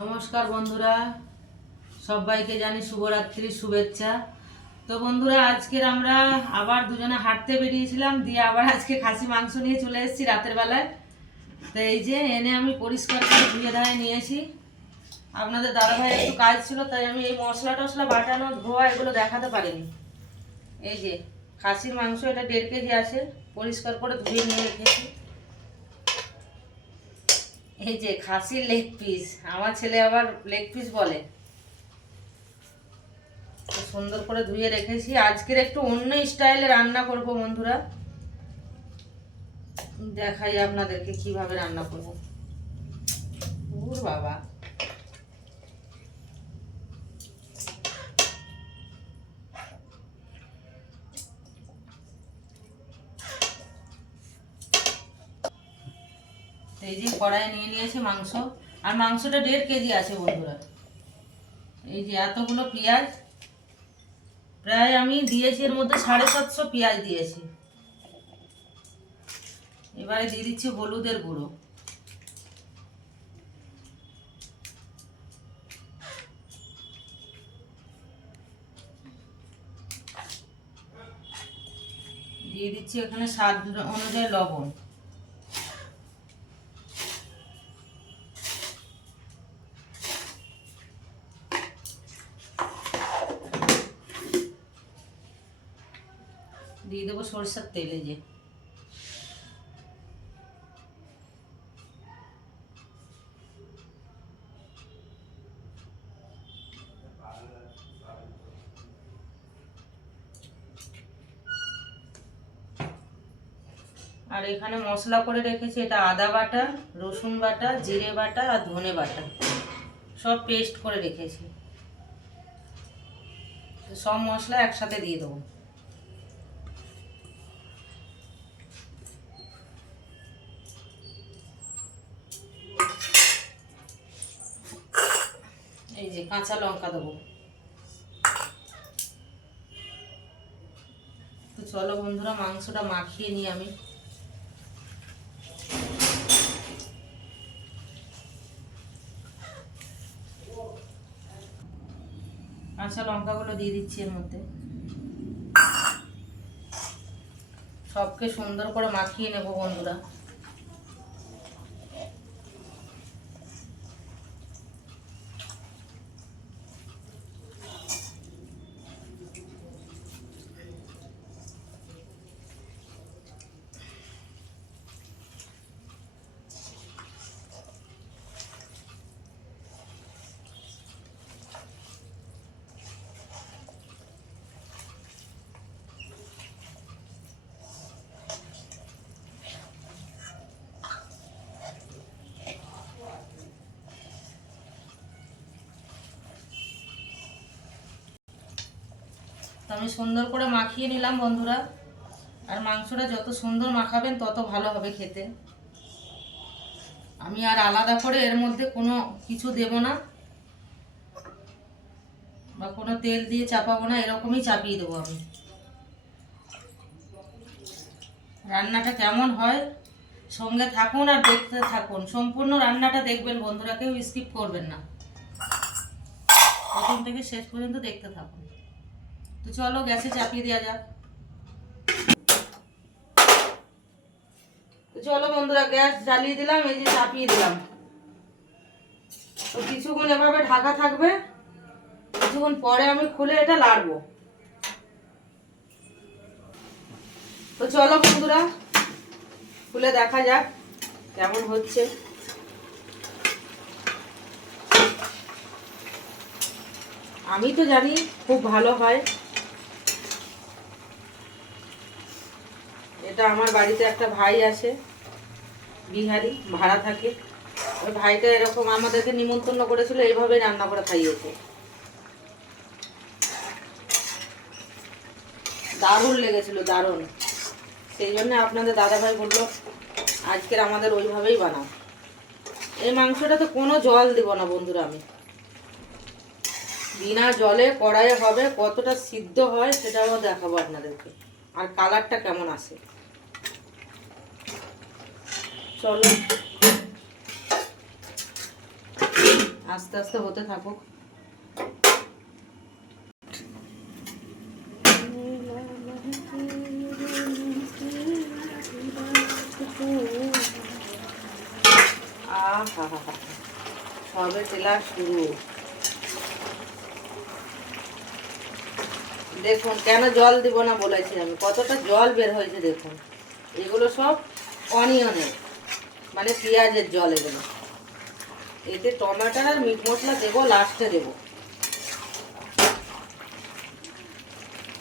নমস্কার বন্ধুরা, সবাইকে জানি শুভরাত্রির শুভেচ্ছা। তো বন্ধুরা, আজকের আমরা আবার দুজনে হাঁটতে বেরিয়েছিলাম, দিয়ে আবার আজকে খাসি মাংস নিয়ে চলে এসেছি রাতের বেলায়। তো এই যে এনে আমি পরিষ্কার করে ধুয়ে ধায়ে নিয়েছি। আপনাদের দাদাভাই একটু কাজ ছিল, তাই আমি এই মশলা টশলা বাটানো ধোয়া এগুলো দেখাতে পারিনি। এই যে খাসির মাংস, এটা 1.5 কেজি আছে, পরিষ্কার করে ধুয়ে নিয়ে রেখেছি। এই যে খাসির লেগ পিস, আমার ছেলে আবার লেগ পিস বলে। সুন্দর করে ধুয়ে রেখেছি। আজকের একটু অন্য স্টাইলে রান্না করব বন্ধুরা, দেখাই আপনাদেরকে কিভাবে রান্না করব। ওর বাবা, এই যে কড়াই নিয়ে নিয়েছি মাংস, আর মাংসটা 1.5 কেজি আছে বন্ধুরা। এই যে এতগুলো পেঁয়াজ, প্রায় আমি দিয়েছি এর মধ্যে 750 পেঁয়াজ দিয়েছি। এবারে দিয়ে দিচ্ছি হলুদের গুঁড়ো, দিয়ে দিচ্ছি এখানে স্বাদ অনুযায়ী লবণ, দিয়ে দেবো সরষের তেল। এই যে আর এখানে মশলা করে রেখেছি, এটা আদা বাটা, রসুন বাটা, জিরে বাটা আর ধনে বাটা, সব পেস্ট করে রেখেছি। সব মশলা একসাথে দিয়ে দেবো। এই যে কাঁচা লঙ্কা দেবো। তো চলো বন্ধুরা, মাংসটা মাখিয়ে নিই আমি। কাঁচা লঙ্কাগুলো দিয়ে দিচ্ছি এর মধ্যে, সবকে সুন্দর করে মাখিয়ে নেব বন্ধুরা। তো আমি সুন্দর করে মাখিয়ে নিলাম বন্ধুরা। আর মাংসটা যত সুন্দর মাখাবেন তত ভালো হবে খেতে। আমি আর আলাদা করে এর মধ্যে কোনো কিছু দেব না, বা কোনো তেল দিয়ে চাপাবো না, এরকমই চাপিয়ে দেবো আমি। রান্নাটা কেমন হয় সঙ্গে থাকুন আর দেখতে থাকুন, সম্পূর্ণ রান্নাটা দেখবেন বন্ধুরা, কেউ স্কিপ করবেন না, প্রথম থেকে শেষ পর্যন্ত দেখতে থাকুন। তো চলো গ্যাসে চাপিয়ে দেওয়া যাক। তো চলো বন্ধুরা, গ্যাস জ্বালিয়ে দিলাম, এই যে চাপিয়ে দিলাম। তো কিছুক্ষণ এভাবে ঢাকা থাকবে, কিছুক্ষণ পরে আমি খুলে এটা লাড়বো। তো চলো বন্ধুরা, খুলে দেখা যাক কেমন হচ্ছে। আমি তো জানি খুব ভালো হয়। এটা আমার বাড়িতে একটা ভাই আছে, বিহারি, ভাড়া থাকে। ওই ভাইটা এরকম আমাদেরকে নিমন্ত্রণ করেছিল, এইভাবে রান্না করে খাইয়েছে। দারুণ লেগেছিল, দারুণ। সেই জন্য আপনাদের দাদাভাই বললো আজকের আমাদের ওইভাবেই বানাও। এই মাংসটাতে কোনো জল দেব না বন্ধুরা, আমি বিনা জলে কড়াইয়ে হবে, কতটা সিদ্ধ হয় সেটাও দেখাবো আপনাদেরকে, আর কালারটা কেমন আসে। চলো আস্তে আস্তে হতে থাকুক। সবে তেলার শুরু। দেখুন কেন জল দিব না বলেছি আমি, কতটা জল বের হয়েছে দেখুন। এগুলো সব অনিয়নের মানে পেঁয়াজের জল। এগুলো এতে টমেটো আর মিট মশলা দেবো, লাস্টে দেবো।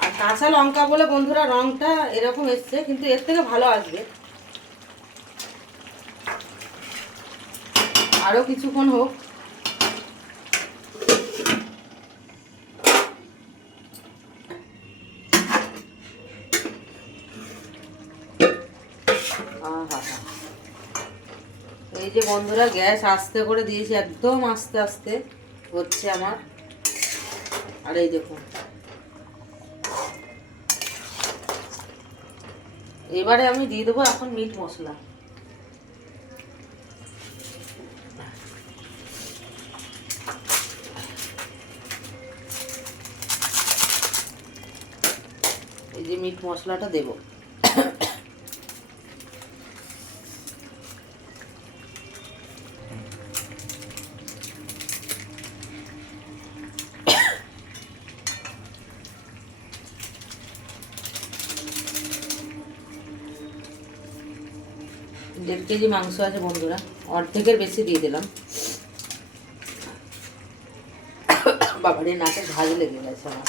আর কাঁচা লঙ্কা বলে বন্ধুরা রঙটা এরকম এসছে, কিন্তু এর থেকে ভালো আসবে। আরও কিছুক্ষণ হোক। এই যে বন্ধুরা গ্যাস আস্তে করে দিয়েছি, একদম আস্তে আস্তে হচ্ছে আমার। আর এই দেখুন, এবারে আমি দিয়ে দেবো এখন মিট মশলা। এই যে মিট মশলাটা দেবো। দেড় কেজি মাংস আছে বন্ধুরা, অর্ধেকের বেশি দিয়ে দিলাম। বাবারে নাকে ঝাঁজ লেগে গেছে আমার।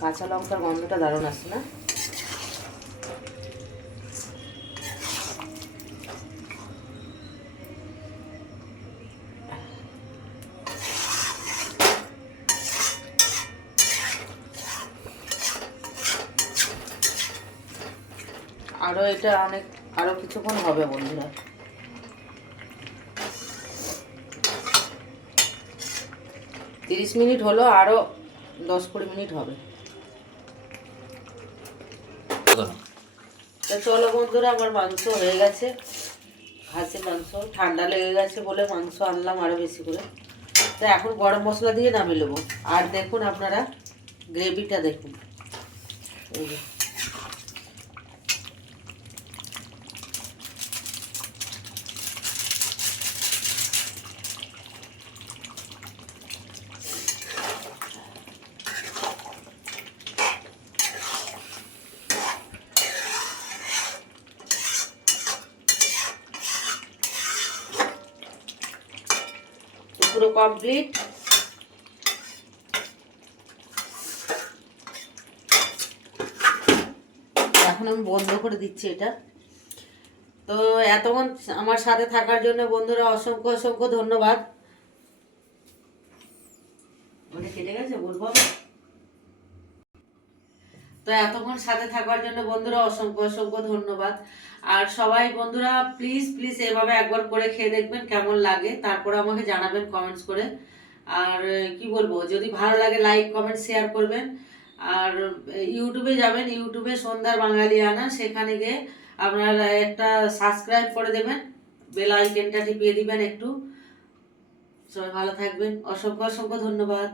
কাঁচা লঙ্কার গন্ধটা দারুণ আসছে না? আরো এটা অনেক, আরো কিছুক্ষণ হবে বন্ধুরা। 30 মিনিট হলো, আরো 10-20 মিনিট হবে। তো চলো বন্ধুরা, আমার মাংস হয়ে গেছে। খাসির মাংস ঠান্ডা লেগে গেছে বলে মাংস আনলাম আরো বেশি করে। তো এখন গরম মশলা দিয়ে নামিয়ে নেবো। আর দেখুন আপনারা গ্রেভিটা দেখুন, এই যে পুরো কমপ্লিট। এখন আমি বন্ধ করে দিচ্ছি এটা। তো এতক্ষণ আমার সাথে থাকার জন্য বন্ধুরা অসংখ্য অসংখ্য ধন্যবাদ। মানে কেটে গেছে বলবো। তো এতক্ষণ সাথে থাকার জন্য বন্ধুরা অসংখ্য অসংখ্য ধন্যবাদ। আর সবাই বন্ধুরা প্লিজ প্লিজ এভাবে একবার করে খেয়ে দেখবেন কেমন লাগে, তারপরে আমাকে জানাবেন কমেন্টস করে। আর কি বলবো, যদি ভালো লাগে লাইক কমেন্ট শেয়ার করবেন। আর ইউটিউবে যাবেন, ইউটিউবে সন্ধ্যার বাঙালিয়ানা, সেখানে গিয়ে আপনারা একটা সাবস্ক্রাইব করে দেবেন, বেল আইকনটা টিপিয়ে দিবেন একটু। সবাই ভালো থাকবেন, অসংখ্য অসংখ্য ধন্যবাদ।